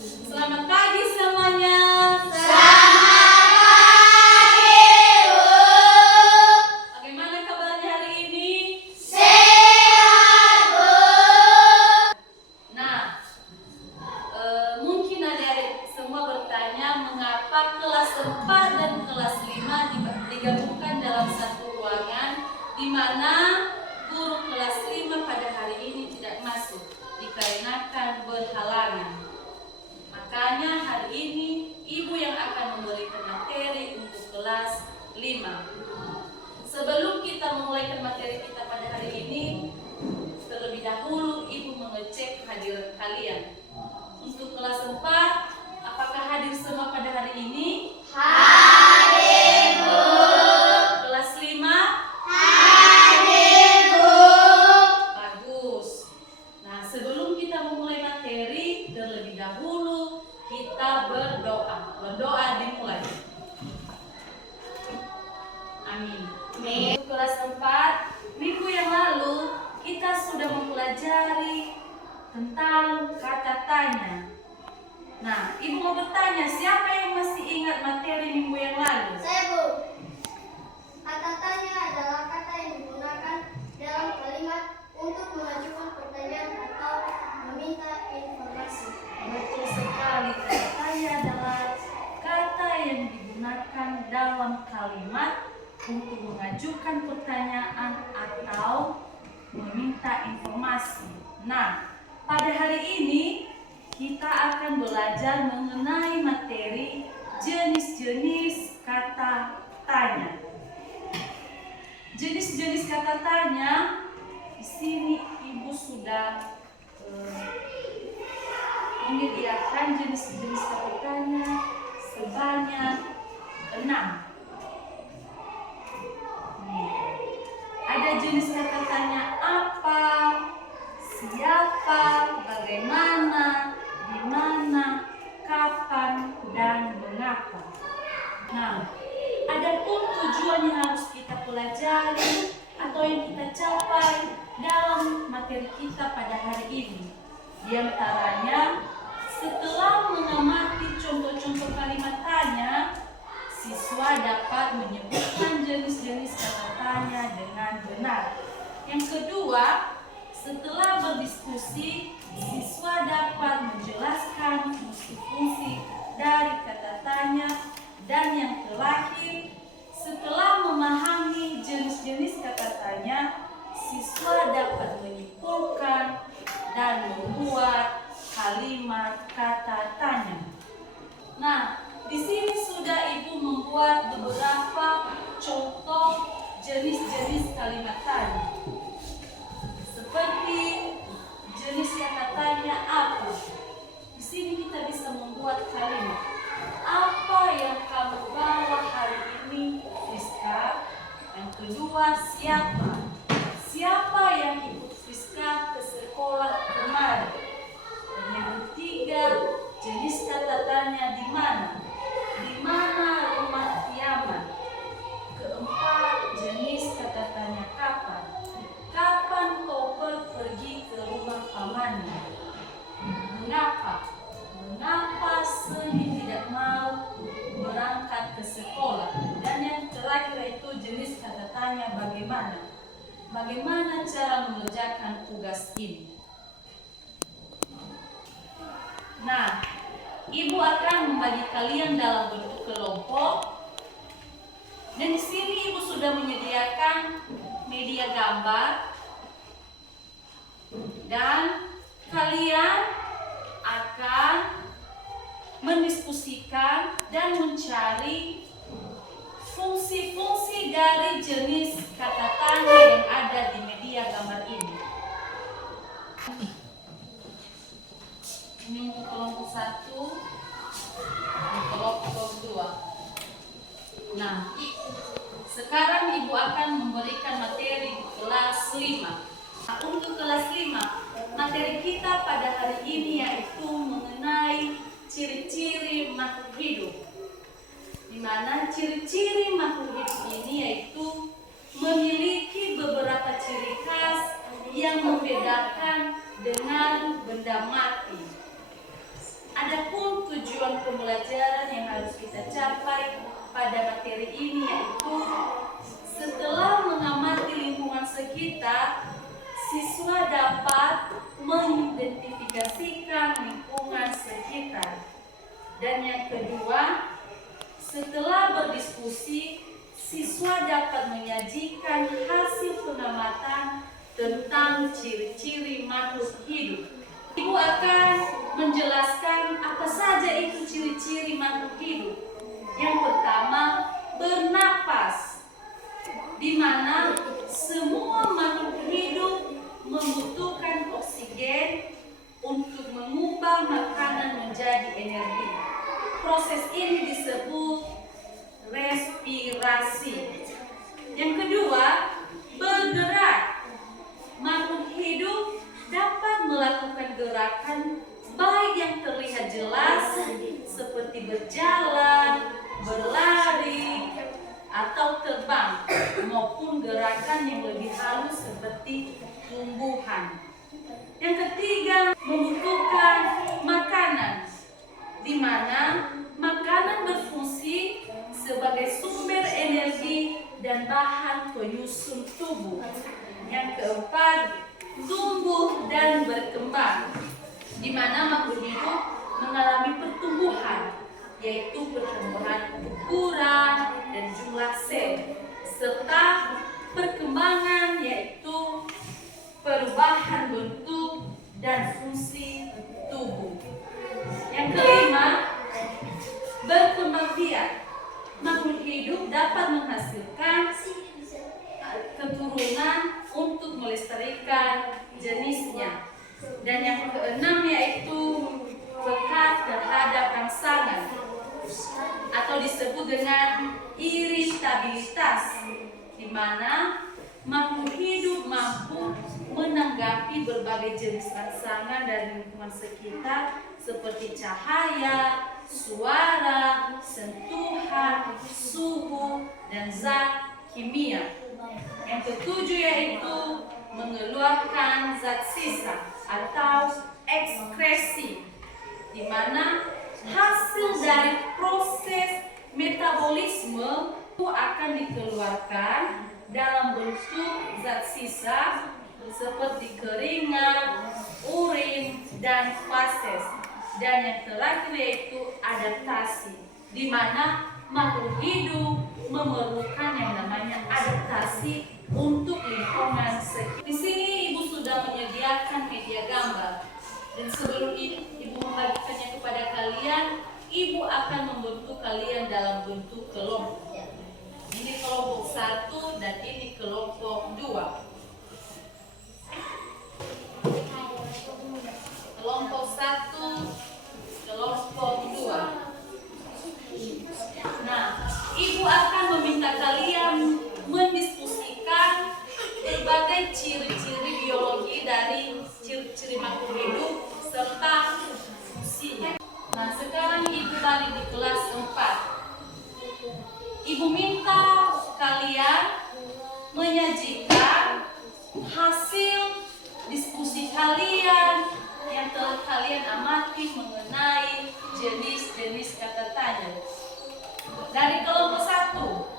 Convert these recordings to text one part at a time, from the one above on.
Selamat pagi semuanya. Selamat pagi, Bu. Bagaimana kabarnya hari ini? Sehat, Bu. Nah, mungkin adik-adik semua bertanya mengapa kelas 4 dan kelas 5 digabungkan dalam satu ruangan, di mana guru kelas 5 pada hari ini tidak masuk dikarenakan berhalangan. Makanya hari ini Ibu yang akan memberikan materi untuk kelas 5. Sebelum kita memulai materi kita pada hari ini, terlebih dahulu Ibu mengecek kehadiran kalian. Untuk kelas 4, apakah hadir semua pada hari ini? Hadir, Bu. Kelas 5? Hadir, Bu. Bagus. Nah, sebelum kita memulai materi, terlebih dahulu kita berdoa. Berdoa dimulai. Amin. Untuk kelas 4, minggu yang lalu kita sudah mempelajari tentang kata tanya. Nah, Ibu mau bertanya, siapa yang masih ingat materi minggu yang lalu? Saya, Bu. Kata tanya adalah kata yang digunakan dalam kalimat untuk mengajukan pertanyaan atau meminta informasi. Betul sekali, kata tanya adalah kata yang digunakan dalam kalimat untuk mengajukan pertanyaan atau meminta informasi. Nah, pada hari ini kita akan belajar mengenai materi jenis-jenis kata tanya. Jenis-jenis kata tanya, di sini Ibu sudah menyediakan jenis-jenis kata tanya sebanyak 6. Ada jenis kata tanya apa, siapa, bagaimana, di mana, kapan, dan mengapa. Nah, adapun tujuan yang harus kita pelajari atau yang kita capai dalam materi kita pada hari ini, di antaranya setelah mengamati contoh-contoh kalimat tanya, siswa dapat menyebutkan jenis-jenis kata tanya dengan benar. Yang kedua, setelah berdiskusi, siswa dapat menjelaskan fungsi-fungsi dari kata tanya. Dan yang terakhir, setelah memahami jenis-jenis kata tanya, siswa dapat menyimpulkan dan membuat kalimat kata tanya. Nah, di sini sudah Ibu membuat beberapa contoh jenis-jenis kalimat tanya. Seperti jenis kata tanya apa? Di sini kita bisa membuat kalimat. Apa yang kamu bawa hari ini, Friska? Yang kedua, siapa? Siapa yang ikut Friska ke sekolah kemarin? Dan yang ketiga, jenis kata tanya di mana? Di mana rumah Tiaman? Keempat, jenis kata tanya kapan? Kapan Topel pergi ke rumah pamannya? Mengapa? Mengapa Seni tidak mau berangkat ke sekolah? Dan yang terakhir itu jenis kata tanya bagaimana? Bagaimana cara mengerjakan tugas ini? Nah, Ibu akan membagi kalian dalam bentuk kelompok. Dan di sini Ibu sudah menyediakan media gambar. Dan kalian akan mendiskusikan dan mencari fungsi-fungsi dari jenis kata tanya yang ada di media gambar ini. Ini untuk kelompok 1, untuk kelompok 2. Nah, sekarang Ibu akan memberikan materi di kelas 5. Nah, untuk kelas 5, materi kita pada hari ini yaitu mengenai ciri-ciri makhluk hidup. Di mana ciri-ciri makhluk hidup ini yaitu memiliki beberapa ciri khas yang membedakan dengan benda mati. Adapun tujuan pembelajaran yang harus kita capai pada materi ini, yaitu setelah mengamati lingkungan sekitar, siswa dapat mengidentifikasikan lingkungan sekitar. Dan yang kedua, setelah berdiskusi, siswa dapat menyajikan hasil pengamatan tentang ciri-ciri makhluk hidup. Ibu akan menjelaskan apa saja itu ciri-ciri makhluk hidup. Yang pertama, bernapas, di mana semua makhluk hidup membutuhkan oksigen untuk mengubah makanan menjadi energi. Proses ini disebut respirasi. Yang kedua, bergerak. Makhluk hidup dapat melakukan gerakan baik yang terlihat jelas seperti berjalan, berlari, atau terbang, maupun gerakan yang lebih halus seperti tumbuhan. Yang ketiga, membutuhkan makanan, di mana makanan berfungsi sebagai sumber energi dan bahan penyusun tubuh. Yang keempat, tumbuh dan berkembang, di mana makhluk hidup mengalami pertumbuhan, yaitu pertumbuhan ukuran dan jumlah sel, serta perkembangan, yaitu perubahan bentuk dan fungsi tubuh. Yang kelima, berkembang biak. Makhluk hidup dapat menghasilkan keturunan untuk melestarikan jenisnya. Dan yang keenam, yaitu pekat terhadap rangsangan, atau disebut dengan iritabilitas, di mana makhluk hidup mampu menanggapi berbagai jenis rangsangan dari lingkungan sekitar seperti cahaya, suara, sentuhan, suhu, dan zat kimia. Yang ketujuh, yaitu mengeluarkan zat sisa atau ekskresi, di mana hasil dari proses metabolisme itu akan dikeluarkan dalam bentuk zat sisa seperti keringat, urin, dan fases. Dan yang terakhir yaitu adaptasi, di mana makhluk hidup memerlukan yang namanya adaptasi untuk lingkungan sekitar. Di sini Ibu sudah menyediakan media gambar, dan sebelum Ibu membagikannya kepada kalian, Ibu akan membentuk kalian dalam bentuk kelompok. Ini kelompok 1 dan ini kelompok 2. Kelompok 1, kelompok 2. Nah, Ibu akan meminta kalian mendiskusikan berbagai ciri-ciri biologi dari ciri-ciri makhluk hidup serta fungsinya. Nah, sekarang Ibu balik di kelas 4. Ibu minta kalian menyajikan hasil diskusi kalian yang telah kalian amati mengenai jenis-jenis kata tanya. Dari kelompok 1,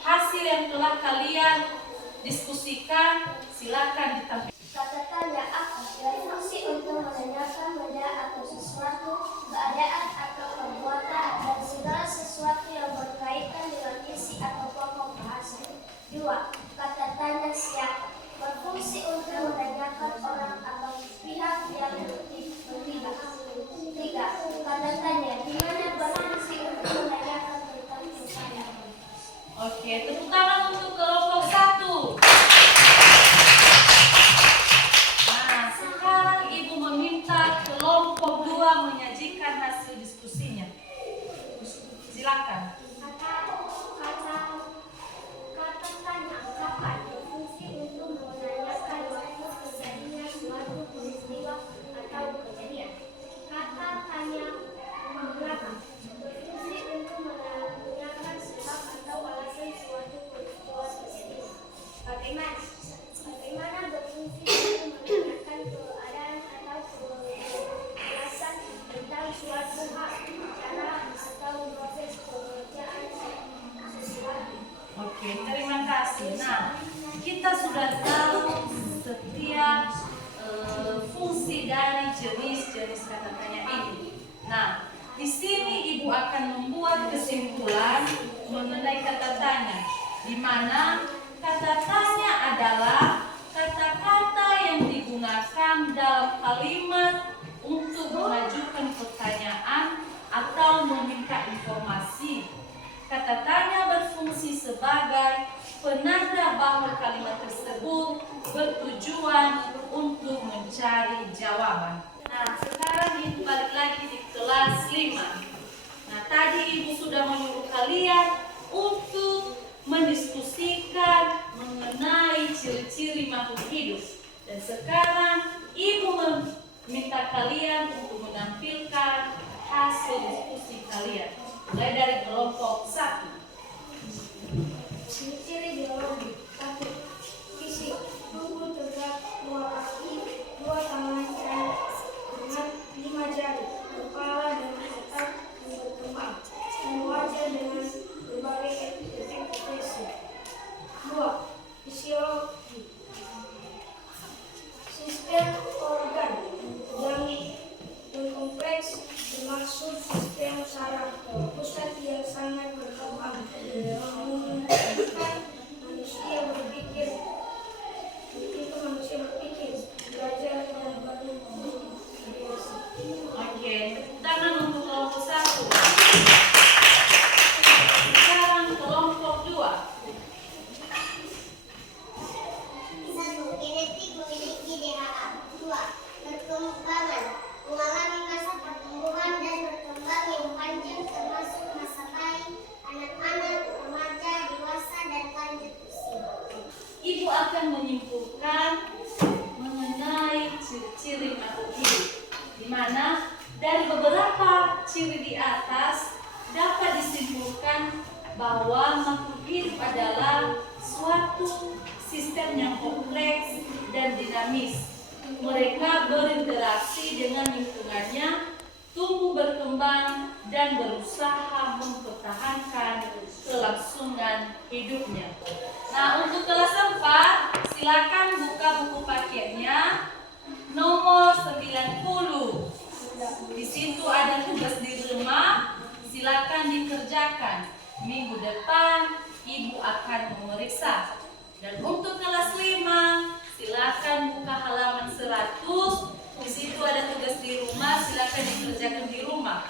hasil yang telah kalian diskusikan silakan ditampilkan. Kata tanya apa? Berfungsi untuk menanyakan benda atau sesuatu, keadaan atau perbuatan, dan segala sesuatu yang berkaitan dengan isi atau pokok bahasa. 2. Kata tanya siapa? Berfungsi untuk menanyakan orang atau pihak yang terlibat. 3. Kata tanya di mana berfungsi untuk menanyakan tentang pertanyaan. Oke, tepuk tangan untuk kelompok 1. Nah, sekarang Ibu meminta kelompok 2 menyajikan hasil diskusinya. Silakan. Kata tanya kapan berfungsi untuk menanyakan waktu terjadinya suatu peristiwa atau kejadian. Kata tanya berapa berfungsi untuk menanyakan sebab atau alasan suatu peristiwa tersebut. Bagaimana berfungsi untuk menanyakan keadaan atau penjelasan tentang suatu hal. Oke, terima kasih. Nah, kita sudah tahu setiap fungsi dari jenis-jenis kata tanya ini. Nah, di sini Ibu akan membuat kesimpulan mengenai kata tanya, di mana kata tanya adalah kata-kata yang digunakan dalam kalimat untuk mengajukan pertanyaan atau meminta informasi. Kata tanya berfungsi sebagai penanda bahwa kalimat tersebut bertujuan untuk mencari jawaban. Nah, sekarang Ibu balik lagi di kelas 5. Nah, tadi Ibu sudah menyuruh kalian untuk mendiskusikan mengenai ciri-ciri makhluk hidup. Dan sekarang Ibu meminta kalian untuk menampilkan hasil diskusi kalian. Mulai dari kelompok 1. Ciri biologi. 1. Fisik. Tubuh tegak, 2 kaki, 2 tangan dengan 5 jari, kepala dengan otak yang berkembang, dan wajah dengan berbagai ekspresi. 2. Fisiologi. Sistem organ yang kompleks bermaksud sistem saraf pusat yang sangat berkembang memungkinkan manusia berpikir, belajar dan berinteraksi. Oke, tepuk tangan untuk kelompok 1. Sekarang kelompok 2. 1. Genetik memiliki DHA. 2. Perkembangan mengalami masa pertumbuhan dan berkembang yang panjang termasuk masa bayi, anak-anak, remaja, dewasa, dan lanjut usia. Ibu akan menyimpulkan mengenai ciri-ciri makhluk hidup, di mana dari beberapa ciri di atas dapat disimpulkan bahwa makhluk hidup adalah suatu sistem yang kompleks dan dinamis. Mereka berinteraksi dengan lingkungannya, tumbuh berkembang, dan berusaha mempertahankan kelangsungan hidupnya. Nah, untuk kelas 4, silakan buka buku paketnya nomor 90. Di situ ada tugas di rumah, silakan dikerjakan. Minggu depan Ibu akan memeriksa. Dan untuk kelas 5, silakan buka halaman 100. Di situ ada tugas di rumah, silakan dikerjakan di rumah.